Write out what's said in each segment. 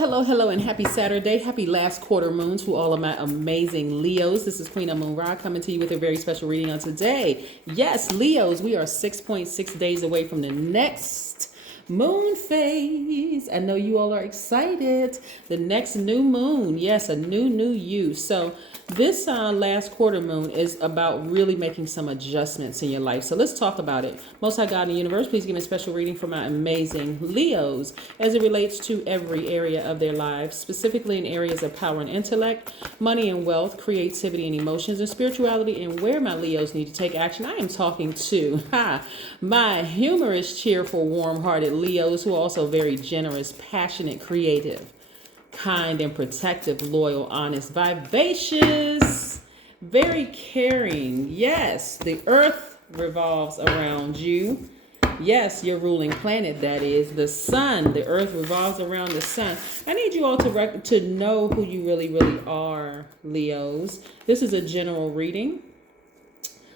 Hello, and happy Saturday. Happy last quarter moon to all of my amazing Leos. This is Queen Amun Ra coming to you with a very special reading on today. Yes, Leos, we are 6.6 days away from the next moon phase. I know you all are excited. The next new moon. Yes, a new you. So this last quarter moon is about really making some adjustments in your life. So let's talk about it. Most High God in the universe, please give me a special reading for my amazing Leos as it relates to every area of their lives, specifically in areas of power and intellect, money and wealth, creativity and emotions, and spirituality, and where my Leos need to take action. I am talking to my humorous, cheerful, warm-hearted Leos who are also very generous, passionate, creative, kind and protective, loyal, honest, vivacious, very caring. Yes, the earth revolves around you. Yes, your ruling planet, that is the sun. The earth revolves around the sun. I need you all to know who you really are, Leos. This is a general reading.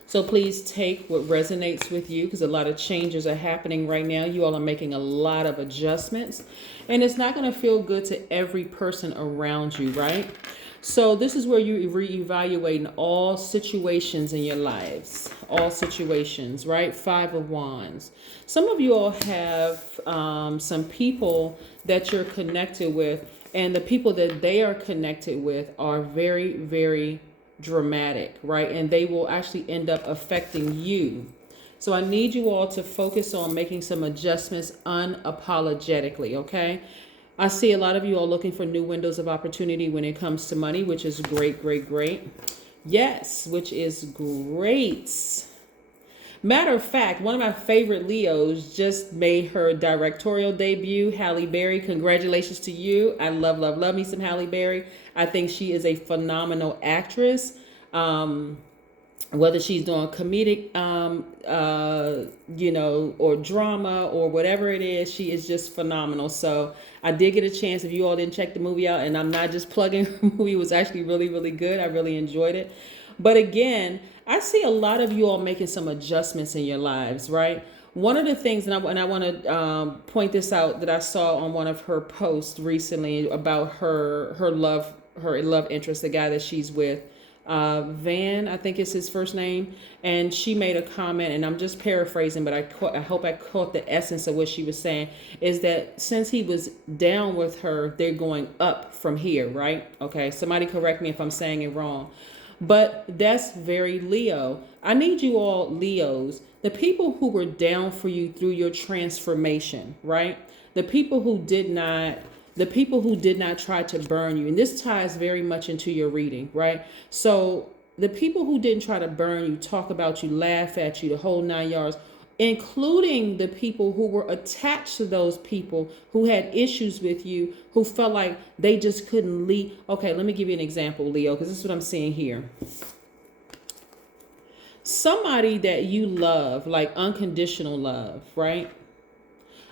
So please take what resonates with you, because a lot of changes are happening right now. You all are making a lot of adjustments, and it's not going to feel good to every person around you, right? So this is where you reevaluating all situations in your lives, all situations, right? 5 of Wands. Some of you all have some people that you're connected with, and the people that they are connected with are very dramatic, right? And they will actually end up affecting you. So I need you all to focus on making some adjustments unapologetically, okay? I see a lot of you all looking for new windows of opportunity when it comes to money, which is great. Yes, which is great. Matter of fact, one of my favorite Leos just made her directorial debut, Halle Berry. Congratulations to you. I love me some Halle Berry. I think she is a phenomenal actress. Whether she's doing comedic, or drama or whatever it is, she is just phenomenal. So I did get a chance, if you all didn't check the movie out, and I'm not just plugging her movie, it was actually really good. I really enjoyed it. But again, I see a lot of you all making some adjustments in your lives, right? One of the things, and I want to point this out, that I saw on one of her posts recently about her love interest, the guy that she's with, Van, I think is his first name, and she made a comment, and I'm just paraphrasing, but I hope I caught the essence of what she was saying, is that since he was down with her, they're going up from here, right? Okay, somebody correct me if I'm saying it wrong. But that's very Leo. I need you all, Leos, the people who were down for you through your transformation, right? The people who did not try to burn you. And this ties very much into your reading, right? So the people who didn't try to burn you, talk about you, laugh at you, the whole 9 yards, including the people who were attached to those people who had issues with you, who felt like they just couldn't leave. Okay, let me give you an example, Leo, because this is what I'm seeing here. Somebody that you love, like unconditional love, right,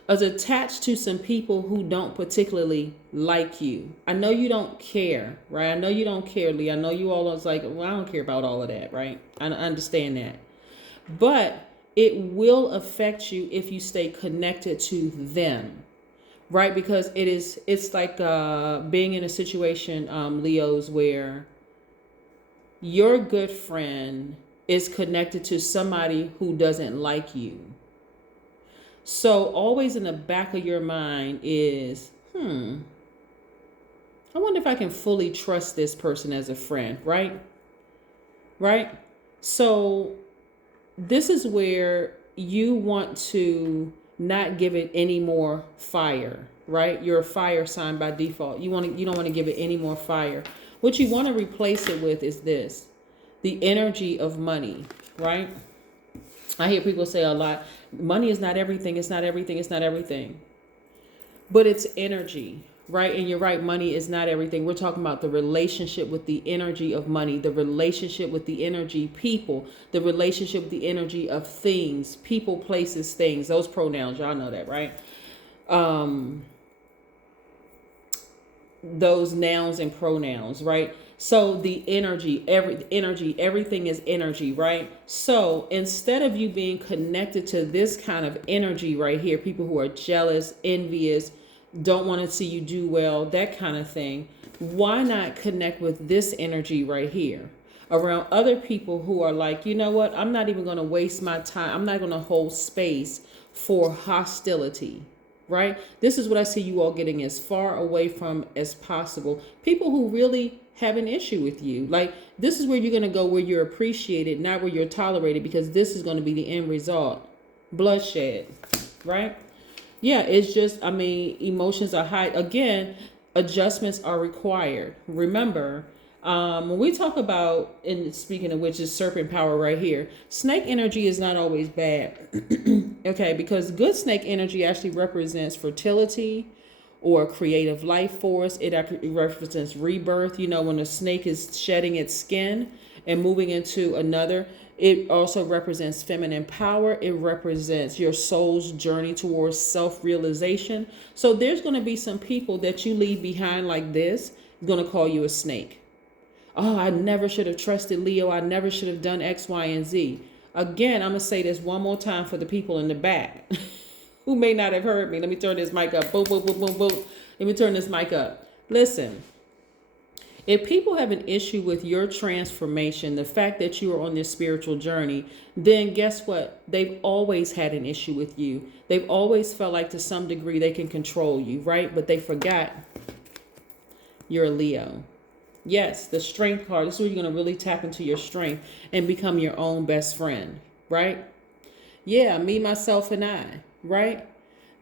is attached to some people who don't particularly like you. I know you don't care, right? I know you don't care, Lee. I know you all was like, well, I don't care about all of that, right? I understand that. But it will affect you if you stay connected to them, right? Because it's like being in a situation, Leos, where your good friend is connected to somebody who doesn't like you. So always in the back of your mind is, I wonder if I can fully trust this person as a friend, right? Right? So this is where you want to not give it any more fire, right? You're a fire sign by default. You don't want to give it any more fire. What you want to replace it with is this, the energy of money, right? I hear people say a lot, money is not everything, it's not everything. But it's energy, right? And you're right, money is not everything. We're talking about the relationship with the energy of money, the relationship with the energy people, the relationship with the energy of things, people, places, things, those pronouns, y'all know that, right? Those nouns and pronouns, right? So the energy, everything is energy, right? So instead of you being connected to this kind of energy right here, people who are jealous, envious, don't want to see you do well, that kind of thing. Why not connect with this energy right here around other people who are like, you know what, I'm not even going to waste my time. I'm not going to hold space for hostility, right? This is what I see you all getting as far away from as possible. People who really have an issue with you. Like, this is where you're going to go, where you're appreciated, not where you're tolerated, because this is going to be the end result. Bloodshed, right? Yeah, it's just, I mean, emotions are high. Again, adjustments are required. Remember, when we talk about, and speaking of which is serpent power right here, snake energy is not always bad. Okay, because good snake energy actually represents fertility or creative life force. It represents rebirth. You know, when a snake is shedding its skin and moving into another. It also represents feminine power. It represents your soul's journey towards self-realization. So there's going to be some people that you leave behind like this, going to call you a snake. Oh, I never should have trusted Leo. I never should have done X, Y, and Z. Again, I'm going to say this one more time for the people in the back who may not have heard me. Let me turn this mic up. Boom, boom, boom, boom, boom. Let me turn this mic up. Listen. If people have an issue with your transformation, the fact that you are on this spiritual journey, then guess what? They've always had an issue with you. They've always felt like to some degree they can control you, right? But they forgot you're a Leo. Yes, the strength card. This is where you're going to really tap into your strength and become your own best friend, right? Yeah, me, myself, and I, right?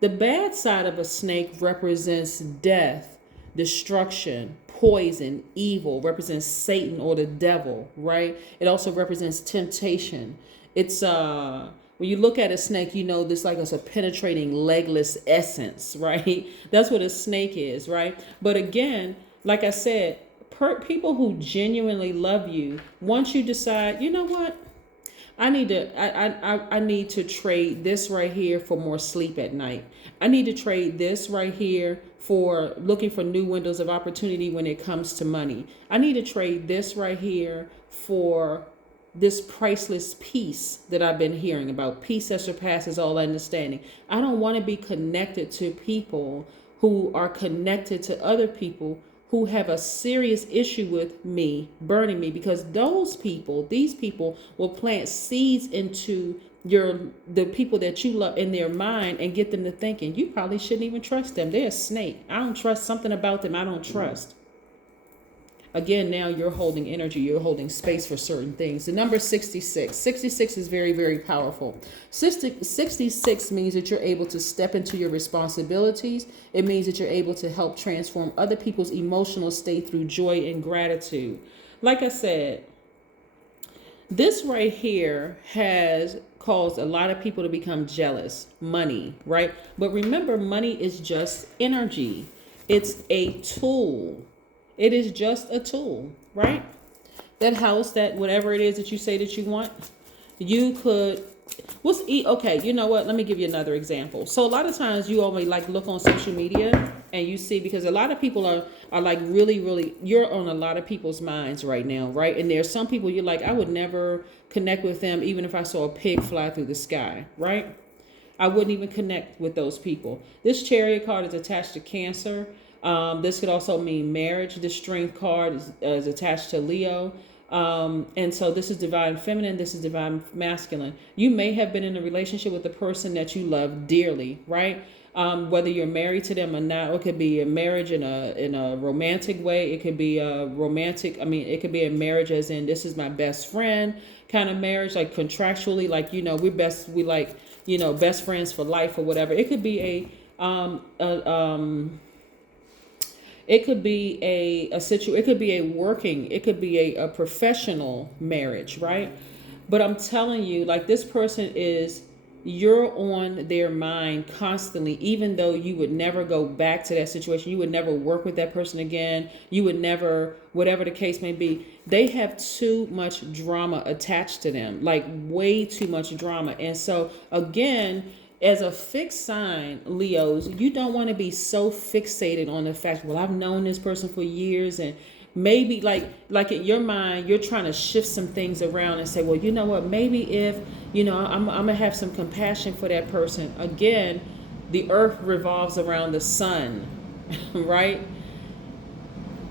The bad side of a snake represents death, destruction, poison, evil, represents Satan or the devil, right? It also represents temptation. It's when you look at a snake, you know this like it's a penetrating legless essence, right? That's what a snake is, right? But again, like I said, people who genuinely love you, once you decide, you know what? I need to trade this right here for more sleep at night. I need to trade this right here for looking for new windows of opportunity when it comes to money. I need to trade this right here for this priceless peace that I've been hearing about, peace that surpasses all understanding. I don't want to be connected to people who are connected to other people who have a serious issue with me, burning me, because these people will plant seeds into the people that you love in their mind and get them to thinking, you probably shouldn't even trust them. They're a snake. I don't trust something about them. I don't trust. Again, now you're holding energy, you're holding space for certain things. The number 66. 66 is very, very powerful. 66 means that you're able to step into your responsibilities. It means that you're able to help transform other people's emotional state through joy and gratitude. Like I said, this right here has caused a lot of people to become jealous. Money, right? But remember, money is just energy. It's a tool. It is just a tool, right? That house, that whatever it is that you say that you want, you could, okay, you know what? Let me give you another example. So a lot of times you only like look on social media and you see, because a lot of people are like really, you're on a lot of people's minds right now, right? And there's some people you're like, I would never connect with them even if I saw a pig fly through the sky, right? I wouldn't even connect with those people. This Chariot card is attached to Cancer. This could also mean marriage. The Strength card is attached to Leo. And so this is divine feminine. This is divine masculine. You may have been in a relationship with the person that you love dearly, right? Whether you're married to them or not, it could be a marriage in a romantic way. It could be a it could be a marriage as in, this is my best friend kind of marriage, like contractually, like, you know, best friends for life or whatever. It could be a a professional marriage, right? But I'm telling you, like, this person you're on their mind constantly, even though you would never go back to that situation. You would never work with that person again. You would never, whatever the case may be. They have too much drama attached to them, like way too much drama. And so again, as a fixed sign, Leos, you don't want to be so fixated on the fact, well, I've known this person for years, and maybe like in your mind, you're trying to shift some things around and say, well, you know what, maybe if, I'm going to have some compassion for that person. Again, The earth revolves around the sun, right?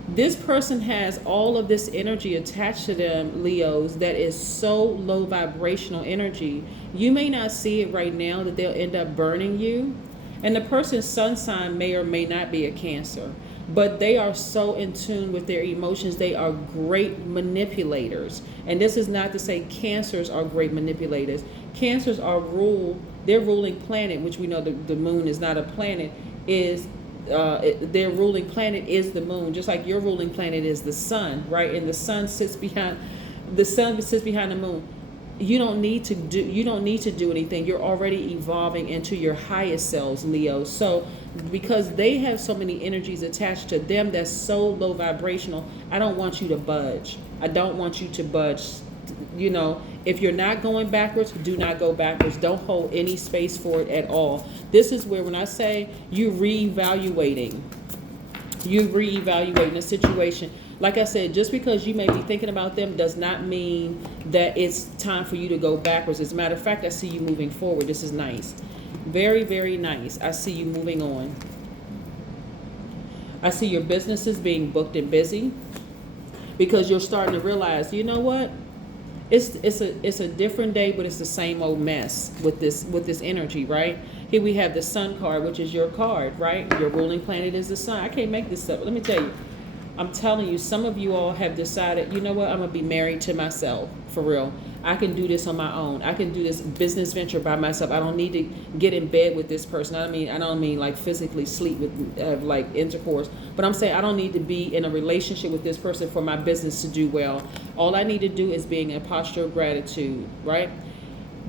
This person has all of this energy attached to them, Leos, that is so low vibrational energy. You may not see it right now that they'll end up burning you. And the person's sun sign may or may not be a Cancer, but they are so in tune with their emotions. They are great manipulators. And this is not to say Cancers are great manipulators. Cancers are their ruling planet, which we know the moon is not a planet, is their ruling planet is the moon, just like your ruling planet is the sun, right? And the sun sits behind the moon. You don't need to do anything. You're already evolving into your highest selves, Leo. So because they have so many energies attached to them that's so low vibrational, I don't want you to budge. I don't want you to budge. You know, if you're not going backwards, do not go backwards. Don't hold any space for it at all. This is where, when I say you're reevaluating the situation. Like I said, just because you may be thinking about them does not mean that it's time for you to go backwards. As a matter of fact, I see you moving forward. This is nice. Very, very nice. I see you moving on. I see your businesses being booked and busy because you're starting to realize, you know what? It's a different day, but it's the same old mess with this energy, right? Here we have the sun card, which is your card, right? Your ruling planet is the sun. I can't make this up. Let me tell you. I'm telling you, some of you all have decided, you know what, I'm going to be married to myself, for real. I can do this on my own. I can do this business venture by myself. I don't need to get in bed with this person. I don't mean like physically sleep with like intercourse, but I'm saying I don't need to be in a relationship with this person for my business to do well. All I need to do is being in a posture of gratitude, right?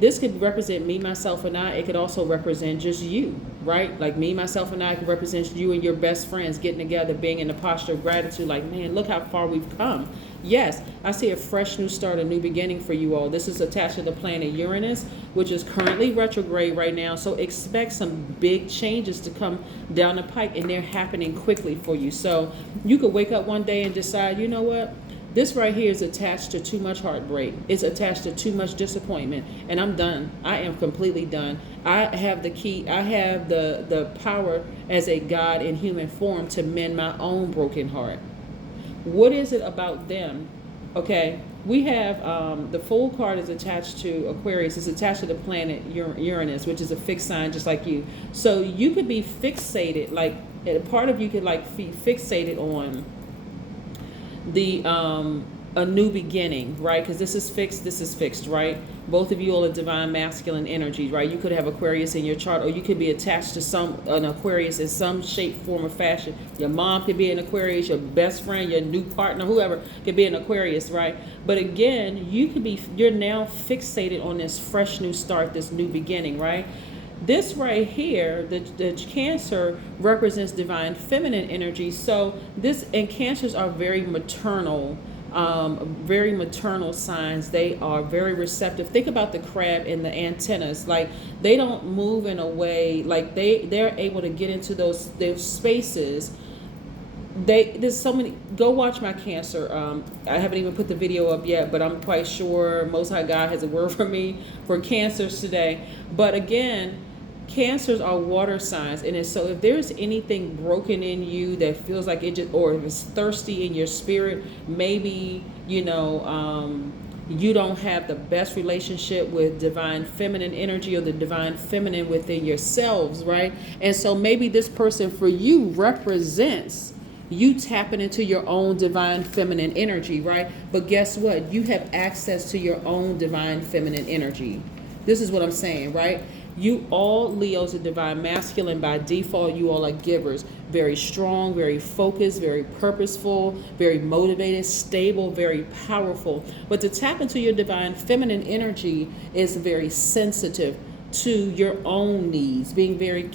This could represent me, myself, and I. It could also represent just you, right? Like me, myself, and I could represent you and your best friends getting together, being in a posture of gratitude. Like, man, look how far we've come. Yes, I see a fresh new start, a new beginning for you all. This is attached to the planet Uranus, which is currently retrograde right now. So expect some big changes to come down the pike, and they're happening quickly for you. So you could wake up one day and decide, you know what? This right here is attached to too much heartbreak. It's attached to too much disappointment. And I'm done. I am completely done. I have the key. I have the power as a God in human form to mend my own broken heart. What is it about them? Okay, we have the Fool card is attached to Aquarius. It's attached to the planet Uranus, which is a fixed sign just like you. So you could be fixated, like a part of you could like be fixated on the a new beginning, right? Because this is fixed, right? Both of you all are divine masculine energies, right? You could have Aquarius in your chart, or you could be attached to an Aquarius in some shape, form, or fashion. Your mom could be an Aquarius, your best friend, your new partner, whoever could be an Aquarius, right? But again, you're now fixated on this fresh new start, this new beginning, right? This right here, the Cancer represents divine feminine energy. So Cancers are very maternal signs. They are very receptive. Think about the crab and the antennas. Like they don't move in a way, like they're able to get into those spaces. There's so many. Go watch my Cancer. I haven't even put the video up yet, but I'm quite sure Most High God has a word for me for Cancers today. But again, Cancers are water signs, and so if there's anything broken in you that feels like it just, or if it's thirsty in your spirit, maybe you don't have the best relationship with divine feminine energy or the divine feminine within yourselves, right? And so maybe this person for you represents you tapping into your own divine feminine energy, right? But guess what? You have access to your own divine feminine energy. This is what I'm saying, right? You all Leos are divine masculine by default. You all are givers, very strong, very focused, very purposeful, very motivated, stable, very powerful. But to tap into your divine feminine energy is very sensitive to your own needs, being very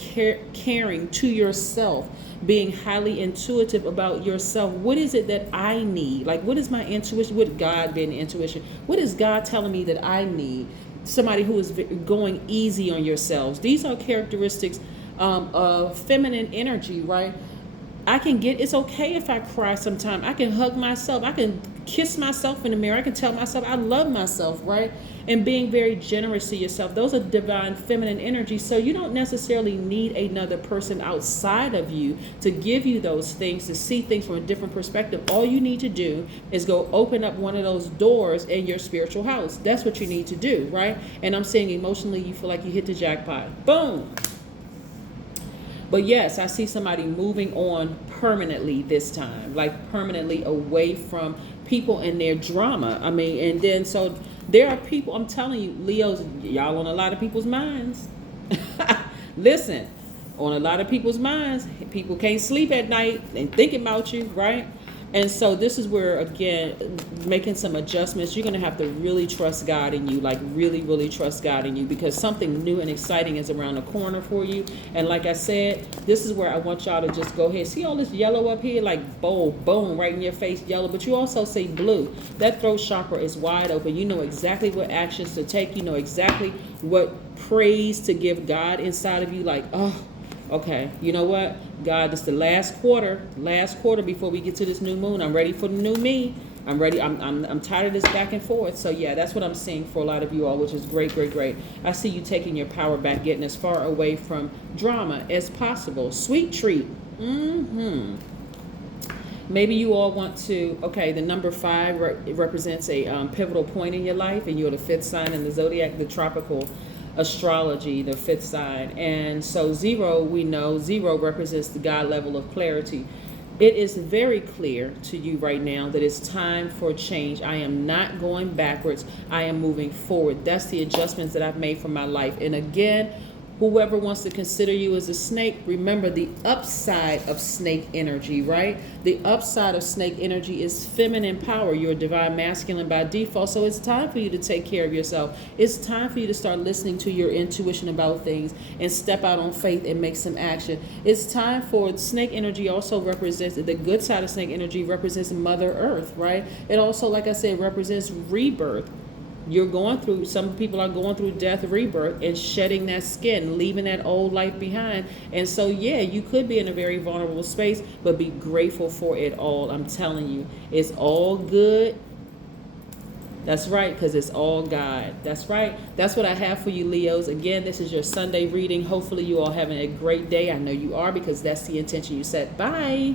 caring to yourself, being highly intuitive about yourself. What is it that I need? Like, what is my intuition? What God being intuition? What is God telling me that I need? Somebody who is going easy on yourselves. These are characteristics of feminine energy, right? It's okay if I cry sometime. I can hug myself. I can kiss myself in the mirror. I can tell myself I love myself, right? And being very generous to yourself. Those are divine feminine energy. So you don't necessarily need another person outside of you to give you those things, to see things from a different perspective. All you need to do is go open up one of those doors in your spiritual house. That's what you need to do, right? And I'm saying emotionally, you feel like you hit the jackpot. Boom. But yes, I see somebody moving on permanently this time, like permanently away from people and their drama. I mean, and then so there are people, I'm telling you, Leos, y'all on a lot of people's minds. Listen, on a lot of people's minds, people can't sleep at night and thinking about you, right? And so this is where, again, making some adjustments. You're going to have to really trust God in you, like really, really trust God in you, because something new and exciting is around the corner for you. And like I said, this is where I want y'all to just go ahead. See all this yellow up here, like boom, boom, right in your face, yellow. But you also say blue. That throat chakra is wide open. You know exactly what actions to take. You know exactly what praise to give God inside of you. Like, oh, okay, you know what? God, this is the last quarter before we get to this new moon. I'm ready for the new me. I'm ready. I'm tired of this back and forth. So yeah, that's what I'm seeing for a lot of you all, which is great, great, great. I see you taking your power back, getting as far away from drama as possible. Sweet treat. Maybe you all want to, okay, the number 5 represents a pivotal point in your life, and you're the 5th sign in the Zodiac, the tropical astrology, the 5th sign. And so 0, we know 0 represents the God level of clarity. It is very clear to you right now that it's time for change. I am not going backwards. I am moving forward. That's the adjustments that I've made for my life. And again, whoever wants to consider you as a snake, remember the upside of snake energy, right? The upside of snake energy is feminine power. You're a divine masculine by default. So it's time for you to take care of yourself. It's time for you to start listening to your intuition about things and step out on faith and make some action. It's time for snake energy also represents, the good side of snake energy represents Mother Earth, right? It also, like I said, represents rebirth. You're going through, some people are going through death, rebirth, and shedding that skin, leaving that old life behind. And so, yeah, you could be in a very vulnerable space, but be grateful for it all. I'm telling you, it's all good. That's right, because it's all God. That's right. That's what I have for you, Leos. Again, this is your Sunday reading. Hopefully you all having a great day. I know you are, because that's the intention you set. Bye.